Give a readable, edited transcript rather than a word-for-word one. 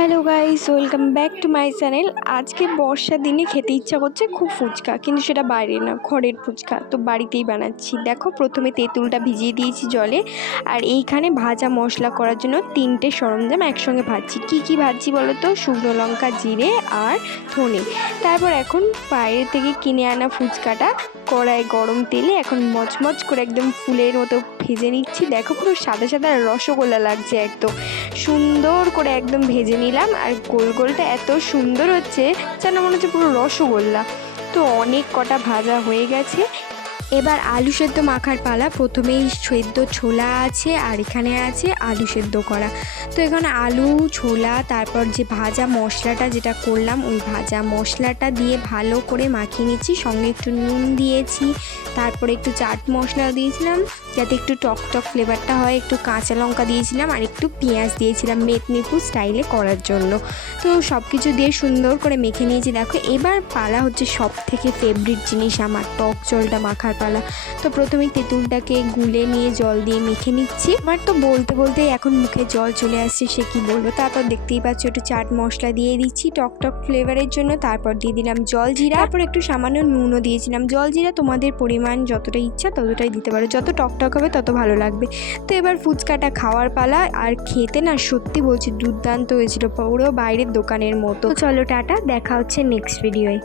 Hello guys, welcome back to my channel. আজকে বর্ষার দিনে খেতে ইচ্ছা করছে খুব ফুচকা, কিন্তু সেটা বাইরে না, ঘরের ফুচকা। তো বাড়িতেই বানাচ্ছি। দেখো, প্রথমে তেঁতুলটা ভিজিয়ে দিয়েছি জলে, আর এইখানে ভাজা মশলা করার জন্য 3টে সরঞ্জাম একসঙ্গে ভাজছি। কি কি ভাজছি বলো তো? শুকনো লঙ্কা, জিরে আর ধনে। তারপর এখন বাইরে থেকে কিনে আনা ফুচকাটা কড়াই গরম তেলে এখন মচমচ করে একদম ফুলের মতো ভেজে নিচ্ছি। দেখো, পুরো সাদা সাদা রসগোল্লা লাগছে, একদম সুন্দর করে একদম ভেজে নিলাম। আর গোল গোলটা এত সুন্দর হচ্ছে যেন মনে হচ্ছে পুরো রসগোল্লা। তো অনেক কটা ভাজা হয়ে গেছে, এবার আলু সেদ্ধ মাখার পালা। প্রথমেই সেদ্ধ ছোলা আছে, আর এখানে আছে আলু সেদ্ধ করা। তো এখানে আলু, ছোলা, তারপর যে ভাজা মশলাটা যেটা করলাম, ওই ভাজা মশলাটা দিয়ে ভালো করে মাখিয়ে নিচ্ছি। সঙ্গে একটু নুন দিয়েছি, তারপরে একটু চাট মশলা দিয়েছিলাম যাতে একটু টক ফ্লেভারটা হয়, একটু কাঁচা লঙ্কা দিয়েছিলাম, আর একটু পেঁয়াজ দিয়েছিলাম মেদিনীপুর স্টাইলে করার জন্য। তো সব কিছু দিয়ে সুন্দর করে মেখে নিয়েছি। দেখো, এবার পালা হচ্ছে সব থেকে ফেভারিট জিনিস আমার, টক জলটা মাখার পালা। তো প্রথমেই তেঁতুলটাকে গুলে নিয়ে জল দিয়ে মেখে নিচ্ছি। আমার তো বলতে বলতেই এখন মুখে জল চলে আসছে, সে কি বলবো। তারপর দেখতেই পাচ্ছ একটু চাট মশলা দিয়ে দিচ্ছি টক ফ্লেভারের জন্য। তারপর দিয়ে দিলাম জলজিরা, তারপর একটু সামান্য নুনও দিয়েছিলাম। জলজিরা তোমাদের পরিমাণ যতটা ইচ্ছা ততটাই দিতে পারো, যত টক হবে তত ভালো লাগবে। তো এবার ফুচকাটা খাওয়ার পালা। আর খেতে না, সত্যি বলছি, দুর্দান্ত হয়েছিল, পুরো বাইরের দোকানের মতো। চলো টাটা, দেখা হচ্ছে নেক্সট ভিডিওয়ে।